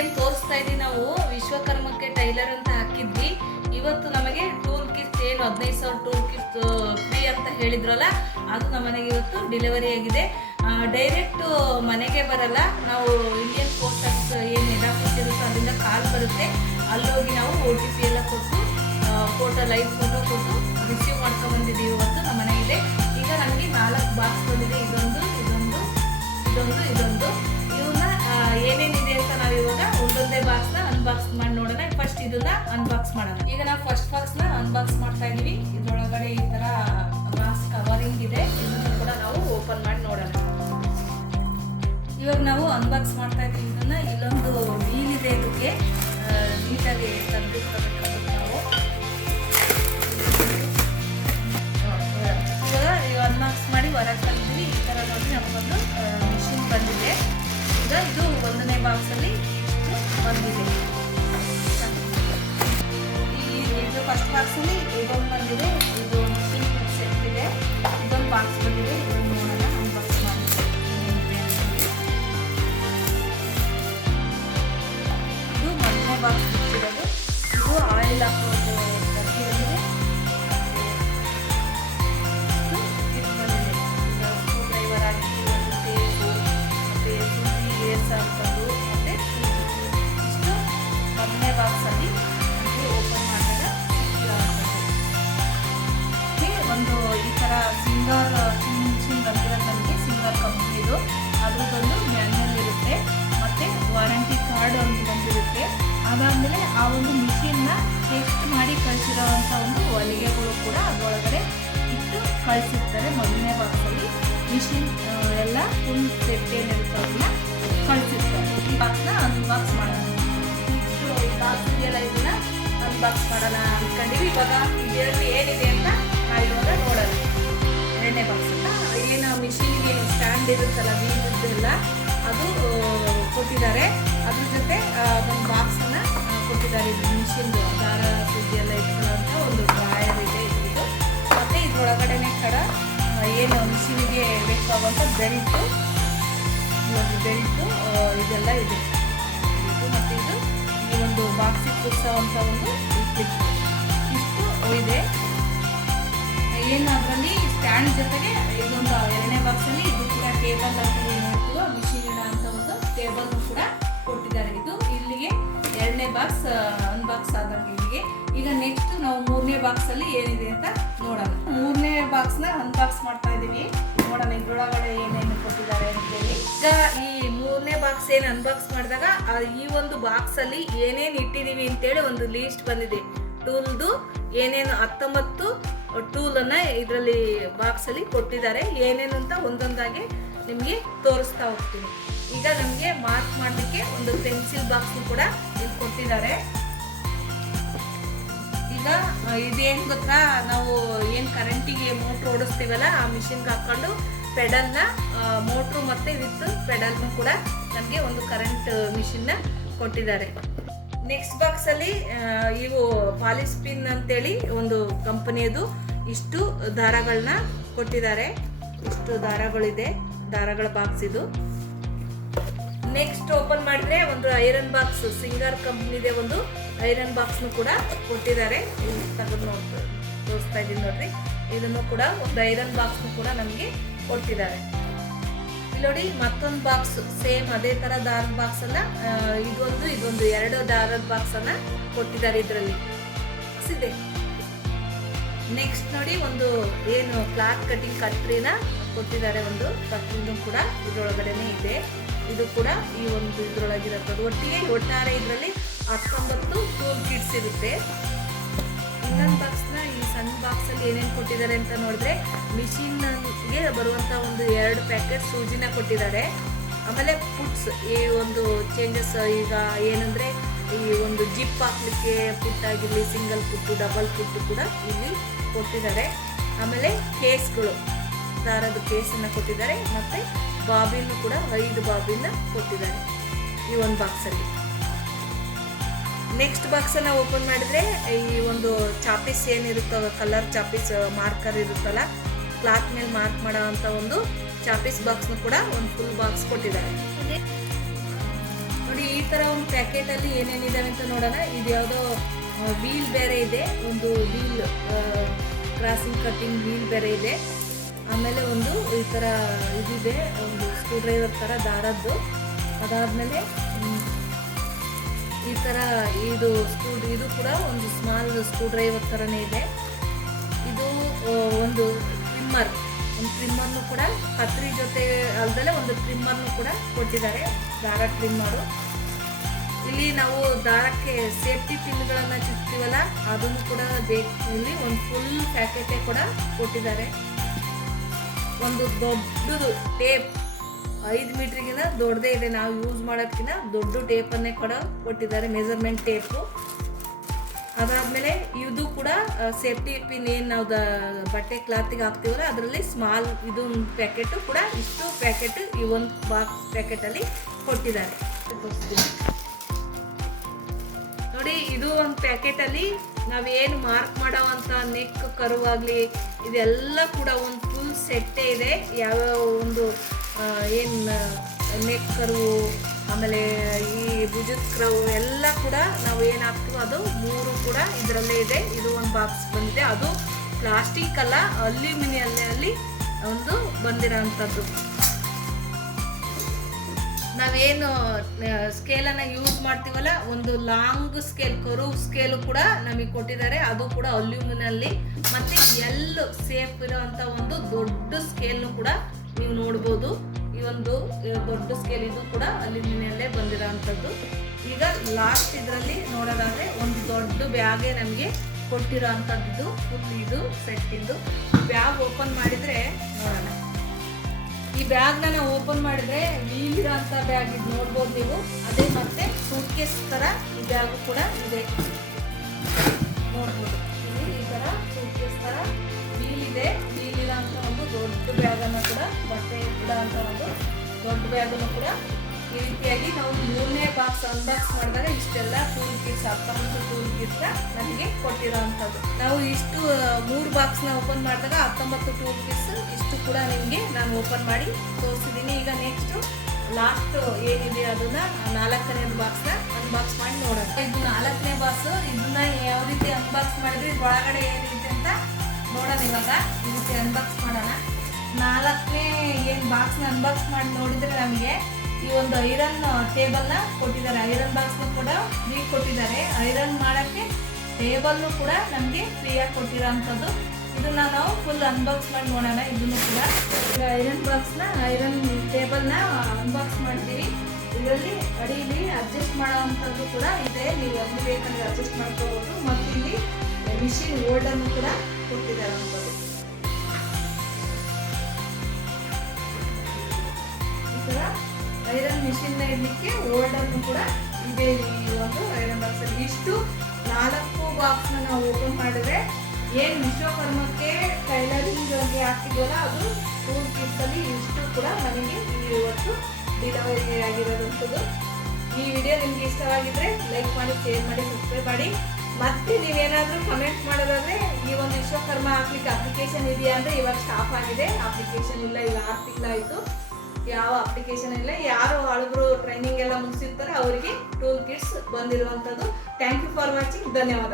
ಏನು ತೋರಿಸ್ತಾ ಇದ್ದೀವಿ ನಾವು ವಿಶ್ವಕರ್ಮಕ್ಕೆ ಟೈಲರ್ ಅಂತ ಹಾಕಿದ್ವಿ. ಇವತ್ತು ನಮಗೆ ಟೂಲ್ ಕಿಟ್ಸ್ ಏನು 15,000 ಟೂಲ್ ಕಿಟ್ಸ್ ಫ್ರೀ ಅಂತ ಹೇಳಿದ್ರಲ್ಲ, ಅದು ನಮ್ಮ ಮನೆಗೆ ಇವತ್ತು ಡೆಲಿವರಿ ಆಗಿದೆ. ಡೈರೆಕ್ಟ್ ಮನೆಗೆ ಬರಲ್ಲ, ನಾವು ಇಂಡಿಯನ್ ಪೋಸ್ಟ್ ಆಫೀಸ್ ಏನು ಹೆಡ್ ಆಫೀಸ್ ಇರುತ್ತೋ ಅಲ್ಲಿಂದ ಕಾಲ್ ಬರುತ್ತೆ. ಅಲ್ಲಿ ಹೋಗಿ ನಾವು OTP ಎಲ್ಲ ಕೊಟ್ಟು ಫೋಟೋ ಲೈವ್ ಫೋಟೋ ಕೊಟ್ಟು ರಿಸೀವ್ ಮಾಡ್ಕೊಂಡ್ಬಂದಿದ್ದೀವಿ. ಇವತ್ತು ನಮ್ಮ ಮನೆಗಿದೆ. ಈಗ ನಮಗೆ 4 ಬಾಕ್ಸ್ ಬಂದಿದೆ. ಇದೊಂದು ಇವನ್ನ ಏನೇನಿದೆ ಅಂತ ನಾವು ಇವಾಗ ಒಂದೊಂದೇ ಬಾಕ್ಸ್ನ ಅನ್ಬಾಕ್ಸ್ ಮಾಡಿ ನೋಡೋಣ. ಫಸ್ಟ್ ಇದನ್ನ ಅನ್ಬಾಕ್ಸ್ ಮಾಡೋಣ. ಈಗ ನಾವು ಫಸ್ಟ್ ಬಾಕ್ಸ್ನ ಅನ್ಬಾಕ್ಸ್ ಮಾಡ್ತಾ ಇದೀವಿ. ಇದ್ರೊಳಗಡೆ ಈ ತರ ಬಾಕ್ಸ್ ಕವರಿಂಗ್ ಇದೆ. ಇದನ್ನು ಕೂಡ ನಾವು ಓಪನ್ ಮಾಡಿ ನೋಡೋಣ. ಇವಾಗ ನಾವು ಅನ್ಬಾಕ್ಸ್ ಮಾಡ್ತಾ ಇದ್ದೀವಿ. ಇದನ್ನ ಇಲ್ಲೊಂದು ವೀಲ್ ಇದೆ, ಇದಕ್ಕೆ ನೀಟಾಗಿ ತಂದಿರ್ಬೇಕು ನಾವು. ಇವಾಗ ಅನ್ಬಾಕ್ಸ್ ಮಾಡಿ ಹೊರಗೆ ತಂದಿದ್ದೀವಿ. ಈ ಥರ ನೋಡಿ ನಮಗೊಂದು ಮಿಷಿನ್ ಬಂದಿದೆ. ಈಗ ಇದು 1ನೇ ಬಾಕ್ಸಲ್ಲಿ ಇಷ್ಟು ಬಂದಿದೆ. ಇದು ಫಸ್ಟ್ ಬಾಕ್ಸಲ್ಲಿ ಇದೊಂದು ಬಂದಿದೆ. ಇದು ಮಿಷಿನ್ ಸೆಟ್ ಇದೆ. ಇದೊಂದು ಬಾಕ್ಸ್ ಬಂದಿದೆ. ಇದನ್ನು ನೋಡೋಣ, ಅನ್ಬಾಕ್ಸ್ ಮಾಡಿ. ಇದು 1ನೇ ಬಾಕ್ಸ್ ಇರೋದು. ಇದು ಆಯಿಲ್ ಹಾಕೋದು ತರಕಾರಿ ಬಂದಿದೆ. ಡ್ರೈವರ್ ಆಗಿ ಒಂದು ಟೇಪು ಮತ್ತು ಸುದ್ದಿ ಏರ್ಸ್ ಹಾಕೋದು ಮತ್ತು ಇಷ್ಟು 1ನೇ ಬಾಕ್ಸಲ್ಲಿ ಓಪನ್ ಮಾಡಿದಾಗ ಒಂದು ಈ ಥರ ಸಿಂಗಲ್ ಮಿಷಿನ್ ಬಂದಿರೋದು ನಮಗೆ ಸಿಂಗಲ್ ಕಂಪ್ನಿದು. ಅದ್ರದ್ದೊಂದು ಮ್ಯಾನ್ಯಲ್ ಇರುತ್ತೆ ಮತ್ತು ವಾರಂಟಿ ಕಾರ್ಡ್ ಒಂದು ಬಂದಿರುತ್ತೆ. ಅದಾದಮೇಲೆ ಆ ಒಂದು ಮಿಷಿನ್ನ ಟೆಸ್ಟ್ ಮಾಡಿ ಕಳಿಸಿರೋವಂಥ ಒಂದು ಹೊಲಿಗೆಗಳು ಕೂಡ ಅದರೊಳಗಡೆ ಇಟ್ಟು ಕಳಿಸಿರ್ತಾರೆ. 1ನೇ ಬಾಕ್ಸಲ್ಲಿ ಮಿಷಿನ್ ಎಲ್ಲ ಫುಲ್ ಸೆಟ್ ಏನಿರುತ್ತೆ ಅದನ್ನ ಕಳಿಸಿರ್ತಾರೆ. ಈ ಬಾಕ್ಸ್ನ ಅನ್ಬಾಕ್ಸ್ ಮಾಡೋಣ. ಇಷ್ಟು ಈ ಬಾಕ್ಸ್ ಇದೆಯಲ್ಲ, ಇದನ್ನ ಅನ್ಬಾಕ್ಸ್ ಮಾಡೋಣ ಅಂದ್ಕೊಂಡಿವಿ. ಇವಾಗ ಇದರಲ್ಲಿ ಏನಿದೆ ಅಂತ ನಾವು ಇವಾಗ ನೋಡೋಣ. 2ನೇ ಬಾಕ್ಸ್ ಅಂತ ಏನು ಮಿಷಿನ್ಗೆ ಸ್ಟ್ಯಾಂಡ್ ಇರುತ್ತಲ್ಲ, ವೀಲ್ದೆಲ್ಲ ಅದು ಕೊಟ್ಟಿದ್ದಾರೆ. ಅದ್ರ ಜೊತೆ ಒಂದು ಬಾಕ್ಸನ್ನು ಕೊಟ್ಟಿದ್ದಾರೆ. ಇದು ಮಿಷಿನ್ ದಾರ ಸುದ್ದಿ ಎಲ್ಲ ಇಟ್ಕೊಳ್ಳೋಂಥ ಒಂದು ಡ್ರಾಯರ್ ಇದೆ ಇದು. ಮತ್ತು ಇದ್ರೊಳಗಡೆನೇ ಕಡ ಏನು ಮಿಷಿನ್ಗೆ ಬೇಕಾಗುವಂಥ ಬೆಲ್ಟು ಇದೆಲ್ಲ ಇದೆ. ಇದು ಮತ್ತು ಇದು ಈ ಒಂದು ಬಾಕ್ಸಿಗೆ ಕೂರಿಸೋವಂಥ ಒಂದು ಇಷ್ಟು ಇದೆ. ಏನು ಅದರಲ್ಲಿ ಸ್ಟ್ಯಾಂಡ್ ಜೊತೆಗೆ ಇದೊಂದು 2ನೇ ಬಾಕ್ಸಲ್ಲಿ ಇದು ಕೂಡ ಟೇಬಲ್ ಅಂತ ನೋಡ್ತೀವೋ ಮಿಷಿನ್ ಇಡೋ ಅಂತ ಒಂದು ಟೇಬಲ್ನು ಕೂಡ ಕೊಟ್ಟಿದ್ದಾರೆ. ಇದು ಇಲ್ಲಿಗೆ 2ನೇ ಬಾಕ್ಸ್ ಅನ್ಬಾಕ್ಸ್ ಆದಂಗೆ ಇಲ್ಲಿಗೆ. ಈಗ ನೆಕ್ಸ್ಟ್ ನಾವು 3ನೇ ಬಾಕ್ಸಲ್ಲಿ ಏನಿದೆ ಅಂತ ನೋಡೋಣ. 3ನೇ ಬಾಕ್ಸ್ನ ಅನ್ಬಾಕ್ಸ್ ಮಾಡ್ತಾ ಇದ್ದೀವಿ. ನೋಡೋಣ ಇದ್ರೊಳಗಡೆ ಏನೇನು ಕೊಟ್ಟಿದ್ದಾರೆ ಅಂತೇಳಿ. ಈಗ ಈ 3ನೇ ಬಾಕ್ಸ್ ಏನು ಅನ್ಬಾಕ್ಸ್ ಮಾಡಿದಾಗ ಈ ಒಂದು ಬಾಕ್ಸಲ್ಲಿ ಏನೇನು ಇಟ್ಟಿದ್ದೀವಿ ಅಂತೇಳಿ ಒಂದು ಲೀಸ್ಟ್ ಬಂದಿದೆ. ಟೂಲ್ದು ಏನೇನು 19 ಟೂಲನ್ನು ಇದರಲ್ಲಿ ಬಾಕ್ಸಲ್ಲಿ ಕೊಟ್ಟಿದ್ದಾರೆ. ಏನೇನು ಅಂತ ಒಂದೊಂದಾಗಿ ನಿಮಗೆ ತೋರಿಸ್ತಾ ಹೋಗ್ತೀನಿ. ಈಗ ನಮಗೆ ಮಾರ್ಕ್ ಮಾಡಲಿಕ್ಕೆ ಒಂದು ಪೆನ್ಸಿಲ್ ಬಾಕ್ಸ್ನು ಕೂಡ ಇಲ್ಲಿ ಕೊಟ್ಟಿದ್ದಾರೆ. ಈಗ ಇದೇನು ಗೊತ್ತಾ, ನಾವು ಏನು ಕರೆಂಟಿಗೆ ಮೋಟ್ರ್ ಓಡಿಸ್ತೀವಲ್ಲ, ಆ ಮಿಷಿನ್ಗೆ ಹಾಕ್ಕೊಂಡು ಪೆಡಲ್ನ ಮೋಟ್ರು ಮತ್ತು ವಿತ್ ಪೆಡಲ್ನು ಕೂಡ ನಮಗೆ ಒಂದು ಕರೆಂಟ್ ಮಿಷಿನ್ನ ಕೊಟ್ಟಿದ್ದಾರೆ. ನೆಕ್ಸ್ಟ್ ಬಾಕ್ಸಲ್ಲಿ ಇವು ಪಾಲಿಸ್ಪಿನ್ ಅಂತೇಳಿ ಒಂದು ಕಂಪನಿಯದು ಇಷ್ಟು ದಾರಗಳನ್ನ ಕೊಟ್ಟಿದ್ದಾರೆ. ಇಷ್ಟು ದಾರಗಳಿದೆ, ದಾರಗಳ ಬಾಕ್ಸ್ ಇದು. ನೆಕ್ಸ್ಟ್ ಓಪನ್ ಮಾಡಿದ್ರೆ ಒಂದು ಐರನ್ ಬಾಕ್ಸ್, ಸಿಂಗರ್ ಕಂಪ್ನಿದೆ ಒಂದು ಐರನ್ ಬಾಕ್ಸ್ನು ಕೂಡ ಕೊಟ್ಟಿದ್ದಾರೆ. ತೆಗೆದು ತೋರಿಸ್ತಾ ಇದ್ದೀನಿ ನೋಡ್ರಿ. ಇದನ್ನು ಕೂಡ ಒಂದು ಐರನ್ ಬಾಕ್ಸ್ನು ಕೂಡ ನಮಗೆ ಕೊಟ್ಟಿದ್ದಾರೆ. ಇಲ್ಲಿ ನೋಡಿ ಮತ್ತೊಂದು ಬಾಕ್ಸ್ ಸೇಮ್ ಅದೇ ಥರ ದಾರದ ಬಾಕ್ಸ್ ಅನ್ನ ಇದೊಂದು 2 ದಾರದ ಬಾಕ್ಸ್ ಅನ್ನ ಕೊಟ್ಟಿದ್ದಾರೆ. ಇದರಲ್ಲಿ ಇದೆ. ನೆಕ್ಸ್ಟ್ ನೋಡಿ ಒಂದು ಏನು ಕ್ಲಾತ್ ಕಟಿಂಗ್ ಕಟ್ರಿನ ಕೊಟ್ಟಿದ್ದಾರೆ. ಒಂದು ಕಟ್ರಿನೂ ಕೂಡ ಇದರೊಳಗಡೆನೆ ಇದೆ. ಇದು ಕೂಡ ಈ ಒಂದು ಇದ್ರೊಳಗಿರುತ್ತದೆ. ಒಟ್ಟಾರೆ ಇದರಲ್ಲಿ 19 ಟೂಲ್ ಕಿಟ್ಸ್ ಇರುತ್ತೆ. ಇನ್ನೊಂದು ಬಾಕ್ಸ್ನ ಈ ಸಣ್ಣ ಬಾಕ್ಸಲ್ಲಿ ಏನೇನು ಕೊಟ್ಟಿದ್ದಾರೆ ಅಂತ ನೋಡಿದ್ರೆ, ಮಿಷಿನ್ಗೆ ಬರುವಂಥ ಒಂದು 2 ಪ್ಯಾಕೆಟ್ ಸೂಜಿನ ಕೊಟ್ಟಿದ್ದಾರೆ. ಆಮೇಲೆ ಪುಟ್ಸ್, ಈ ಒಂದು ಚೇಂಜಸ್ ಈಗ ಏನಂದರೆ ಈ ಒಂದು ಜಿಪ್ ಹಾಕ್ಲಿಕ್ಕೆ ಪುಟ್ ಆಗಿರಲಿ, ಸಿಂಗಲ್ ಪುಟ್ಟು, ಡಬಲ್ ಪುಟ್ಟು ಕೂಡ ಇಲ್ಲಿ ಕೊಟ್ಟಿದ್ದಾರೆ. ಆಮೇಲೆ ಕೇಸ್ಗಳು, ದಾರದ ಕೇಸನ್ನು ಕೊಟ್ಟಿದ್ದಾರೆ. ಮತ್ತು ಬಾಬಿನ್ನು ಕೂಡ 5 ಬಾಬಿನ್ನ ಕೊಟ್ಟಿದ್ದಾರೆ ಈ ಒಂದು ಬಾಕ್ಸಲ್ಲಿ. ನೆಕ್ಸ್ಟ್ ಬಾಕ್ಸನ್ನು ಓಪನ್ ಮಾಡಿದರೆ ಈ ಒಂದು ಚಾಪೀಸ್ ಏನಿರುತ್ತೋ, ಕಲರ್ ಚಾಪೀಸ್ ಮಾರ್ಕರ್ ಇರುತ್ತಲ್ಲ, ಕ್ಲಾತ್ ಮೇಲೆ ಮಾರ್ಕ್ ಮಾಡೋ ಅಂಥ ಒಂದು ಚಾಪೀಸ್ ಬಾಕ್ಸ್ನು ಕೂಡ ಒಂದು ಫುಲ್ ಬಾಕ್ಸ್ ಕೊಟ್ಟಿದ್ದಾರೆ. ನೋಡಿ ನೋಡಿ ಈ ಥರ ಒಂದು ಪ್ಯಾಕೆಟಲ್ಲಿ ಏನೇನಿದಾವೆ ಅಂತ ನೋಡೋಣ. ಇದು ಯಾವುದೋ ವೀಲ್ ಬೇರೆ ಇದೆ, ಒಂದು ವೀಲ್ ಕ್ರಾಸಿಂಗ್ ಕಟ್ಟಿಂಗ್ ವೀಲ್ ಬೇರೆ ಇದೆ. ಆಮೇಲೆ ಒಂದು ಈ ಥರ ಇದಿದೆ, ಒಂದು ಸ್ಕ್ರೂ ಡ್ರೈವರ್ ಥರ ದಾರದ್ದು. ಅದಾದಮೇಲೆ ಈ ಥರ ಇದು ಕೂಡ ಒಂದು ಸ್ಮಾಲ್ ಸ್ಕ್ರೂ ಡ್ರೈವರ್ ಥರನೇ ಇದೆ. ಇದು ಒಂದು ಟ್ರಿಮ್ಮರ್ನು ಕೂಡ ಕತ್ರಿ ಜೊತೆ ಅಲ್ಲದೆ ಒಂದು ಟ್ರಿಮ್ಮರ್ನು ಕೂಡ ಕೊಟ್ಟಿದ್ದಾರೆ, ದಾರ ಟ್ರಿಮ್ಮರು. ಇಲ್ಲಿ ನಾವು ದಾರಕ್ಕೆ ಸೇಫ್ಟಿ ಪಿನ್ಗಳನ್ನು ಚುಚ್ತೀವಲ್ಲ ಅದನ್ನು ಕೂಡ ಬೇಕು. ಇಲ್ಲಿ ಒಂದು ಫುಲ್ ಪ್ಯಾಕೆಟೇ ಕೂಡ ಕೊಟ್ಟಿದ್ದಾರೆ. ಒಂದು ದೊಡ್ಡದು ಟೇಪ್ 5 ಮೀಟ್ರಿಗಿಂತ ದೊಡ್ಡದೇ ಇದೆ, ನಾವು ಯೂಸ್ ಮಾಡೋದಕ್ಕಿಂತ ದೊಡ್ಡ ಟೇಪನ್ನೇ ಕೂಡ ಕೊಟ್ಟಿದ್ದಾರೆ, ಮೆಜರ್ಮೆಂಟ್ ಟೇಪು. ಅದಾದಮೇಲೆ ಇದು ಕೂಡ ಸೇಫ್ಟಿ ಪಿನ್ ಏನು ನಾವು ಬಟ್ಟೆ ಕ್ಲಾತಿಗೆ ಹಾಕ್ತೀವಲ್ಲ ಅದರಲ್ಲಿ ಸ್ಮಾಲ್ ಇದೊಂದು ಪ್ಯಾಕೆಟು ಕೂಡ, ಇಷ್ಟು ಪ್ಯಾಕೆಟ್ ಈ ಒಂದು ಬಾಕ್ಸ್ ಪ್ಯಾಕೆಟಲ್ಲಿ ಕೊಟ್ಟಿದ್ದಾರೆ. ನೋಡಿ ಇದು ಒಂದು ಪ್ಯಾಕೆಟಲ್ಲಿ ನಾವೇನು ಮಾರ್ಕ್ ಮಾಡೋವಂಥ ನೆಕ್ ಕರುವಾಗಲಿ ಇದೆಲ್ಲ ಕೂಡ ಒಂದು ಫುಲ್ ಸೆಟ್ಟೇ ಇದೆ. ಯಾವ್ಯಾವ ಒಂದು ಏನು ನೆಕ್ ಕರುವು, ಆಮೇಲೆ ಈ ಭುಜದ ಕರುವು ಎಲ್ಲ ಕೂಡ ನಾವು ಏನು ಹಾಕ್ತೀವೋ ಅದು 3 ಕೂಡ ಇದರಲ್ಲೇ ಇದೆ. ಇದು ಒಂದು ಬಾಕ್ಸ್ ಬಂದಿದೆ, ಅದು ಪ್ಲಾಸ್ಟಿಕ್ ಅಲ್ಲ, ಅಲ್ಯೂಮಿನಿಯಂನಲ್ಲಿ ಒಂದು ಬಂದಿರೋಂಥದ್ದು. ನಾವೇನು ಸ್ಕೇಲನ್ನು ಯೂಸ್ ಮಾಡ್ತೀವಲ್ಲ, ಒಂದು ಲಾಂಗ್ ಸ್ಕೇಲ್ ಕರು ಸ್ಕೇಲು ಕೂಡ ನಮಗೆ ಕೊಟ್ಟಿದ್ದಾರೆ, ಅದು ಕೂಡ ಅಲ್ಯೂಮಿನಿಯಲ್ಲಿ. ಮತ್ತು ಎಲ್ಲೂ ಸೇಫ್ ಇರೋವಂಥ ಒಂದು ದೊಡ್ಡ ಸ್ಕೇಲ್ನು ಕೂಡ ನೀವು ನೋಡ್ಬೋದು. ಈ ಒಂದು ದೊಡ್ಡ ಸ್ಕೇಲ್ ಇದು ಕೂಡ ಅಲ್ಯೂಮಿನಿಯಲ್ಲೇ ಬಂದಿರೋ ಅಂಥದ್ದು. ಈಗ ಲಾಸ್ಟ್ ಇದರಲ್ಲಿ ನೋಡೋದಾದರೆ ಒಂದು ದೊಡ್ಡ ಬ್ಯಾಗೇ ನಮಗೆ ಕೊಟ್ಟಿರೋ ಅಂಥದ್ದು, ಫುಲ್ ಇದು ಸೆಟ್ಟಿಂದು. ಬ್ಯಾಗ್ ಓಪನ್ ಮಾಡಿದರೆ ನೋಡೋಣ. ಈ ಬ್ಯಾಗ್ನ ನಾವು ಓಪನ್ ಮಾಡಿದರೆ ಇಲ್ಲಿರೋ ಅಂಥ ಬ್ಯಾಗ್ ಇದು ನೋಡ್ಬೋದು ನೀವು. ಅದೇ ಮತ್ತೆ ಸೂಟ್ ಕೇಸ್ ಥರ ಈ ಬ್ಯಾಗು ಕೂಡ ಇದೆ, ನೋಡ್ಬೋದು. ಇಲ್ಲಿ ಈ ಥರ ಸೂಟ್ ಕೇಸ್ ಥರ ವೀಲ್ ಇದೆ. ವೀಲ್ ಇರೋ ಅಂಥ ಒಂದು ದೊಡ್ಡ ಬ್ಯಾಗನ್ನು ಕೂಡ, ಬಟ್ಟೆ ಇಡೋ ಅಂಥ ಒಂದು ದೊಡ್ಡ ಬ್ಯಾಗನ್ನು ಕೂಡ ಈ ರೀತಿಯಾಗಿ ನಾವು 3ನೇ ಬಾಕ್ಸ್ ಅನ್ಬಾಕ್ಸ್ ಮಾಡಿದಾಗ ಇಷ್ಟೆಲ್ಲ ಟೂಲ್ ಕಿಟ್ಸ್, 19 ಟೂಲ್ ಕಿಟ್ನ ನಮಗೆ ಕೊಟ್ಟಿರೋ ಅಂಥದ್ದು. ನಾವು ಇಷ್ಟು 3 ಬಾಕ್ಸ್ನ ಓಪನ್ ಮಾಡಿದಾಗ 19 ಟೂಲ್ ಕಿಟ್ಸ್ ಇಷ್ಟು ಕೂಡ ನಿಮಗೆ ನಾನು ಓಪನ್ ಮಾಡಿ ತೋರಿಸಿದ್ದೀನಿ. ಈಗ ನೆಕ್ಸ್ಟು ಲಾಸ್ಟ್ ಏನಿದೆ ಅದನ್ನ 4ನೇ ಬಾಕ್ಸ್ನ ಅನ್ಬಾಕ್ಸ್ ಮಾಡಿ ನೋಡೋಣ. ಇದು 4ನೇ ಬಾಕ್ಸ್. ಇದನ್ನ ಯಾವ ರೀತಿ ಅನ್ಬಾಕ್ಸ್ ಮಾಡಿದ್ರೆ ಒಳಗಡೆ ಏನಿದೆ ಅಂತ ನೋಡೋಣ. ಇವಾಗ ಈ ರೀತಿ ಅನ್ಬಾಕ್ಸ್ ಮಾಡೋಣ. 4ನೇ ಏನು ಬಾಕ್ಸ್ನ ಅನ್ಬಾಕ್ಸ್ ಮಾಡಿ ನೋಡಿದರೆ ನಮಗೆ ಈ ಒಂದು ಐರನ್ ಟೇಬಲ್ನ ಕೊಟ್ಟಿದ್ದಾರೆ. ಐರನ್ ಬಾಕ್ಸ್ನ ಕೂಡ ಫ್ರೀ ಕೊಟ್ಟಿದ್ದಾರೆ. ಐರನ್ ಮಾಡೋಕ್ಕೆ ಟೇಬಲ್ನು ಕೂಡ ನಮಗೆ ಫ್ರೀಯಾಗಿ ಕೊಟ್ಟಿರೋ ಅಂಥದ್ದು. ಇದನ್ನು ನಾವು ಫುಲ್ ಅನ್ಬಾಕ್ಸ್ ಮಾಡಿ ನೋಡೋಣ. ಇದನ್ನು ಕೂಡ ಈಗ ಐರನ್ ಟೇಬಲ್ನ ಅನ್ಬಾಕ್ಸ್ ಮಾಡ್ತೀವಿ. ಇದರಲ್ಲಿ ಅಡಿಯಲ್ಲಿ ಅಡ್ಜಸ್ಟ್ ಮಾಡೋ ಅಂಥದ್ದು ಕೂಡ ಇದೆ, ನೀವು ಎಲ್ಲಿ ಬೇಕಂದ್ರೆ ಅಡ್ಜಸ್ಟ್ ಮಾಡ್ಕೋಬೋದು. ಮತ್ತು ಇಲ್ಲಿ ಮಿಷಿನ್ ಹೋಲ್ಡರ್ನು ಕೂಡ ಕೊಟ್ಟಿದ್ದಾರೆ ಅಂಥದ್ದು. ಈ ಥರ ಐರನ್ ಮಿಷಿನ್ನ ಇಡಲಿಕ್ಕೆ ಹೋಲ್ಡರ್ನು ಕೂಡ ಇದೆ ಈ ಒಂದು ಐರನ್ ಬಾಕ್ಸಲ್ಲಿ. ಇಷ್ಟು 4 ಬಾಕ್ಸ್ನ ನಾವು ಓಪನ್ ಮಾಡಿದ್ರೆ ಏನು ವಿಶ್ವಕರ್ಮಕ್ಕೆ ಟೈಲರಿಂಗ್ಗೆ ಹಾಕಿದ್ವಲ್ಲ ಅದು ಟೂಲ್ ಕಿಟ್ಸಲ್ಲಿ ಇಷ್ಟು ಕೂಡ ನನಗೆ ಇವತ್ತು ಡಿಲಿವರಿ ಆಗಿರೋದಂಥದ್ದು. ಈ ವಿಡಿಯೋ ನಿಮಗೆ ಇಷ್ಟವಾಗಿದ್ದರೆ ಲೈಕ್ ಮಾಡಿ, ಶೇರ್ ಮಾಡಿ, ಸಬ್ಸ್ಕ್ರೈಬ್ ಮಾಡಿ. ಮತ್ತೆ ನೀವೇನಾದರೂ ಕಮೆಂಟ್ ಮಾಡೋದಾದರೆ ಈ ಒಂದು ವಿಶ್ವಕರ್ಮ ಹಾಕ್ಲಿಕ್ಕೆ ಅಪ್ಲಿಕೇಶನ್ ಇದೆಯಾ ಅಂದರೆ ಇವಾಗ ಸ್ಟಾಪ್ ಆಗಿದೆ, ಅಪ್ಲಿಕೇಶನ್ ಇಲ್ಲ. ಈಗ 6 ತಿಂಗಳಾಯಿತು, ಯಾವ ಅಪ್ಲಿಕೇಶನ್ ಇಲ್ಲ. ಯಾರು ಹಳಬರು ಟ್ರೈನಿಂಗ್ ಎಲ್ಲ ಮುಗಿಸಿರ್ತಾರೆ ಅವರಿಗೆ ಟೂಲ್ ಕಿಟ್ಸ್ ಬಂದಿರುವಂಥದ್ದು. Thank you for watching. ಧನ್ಯವಾದ.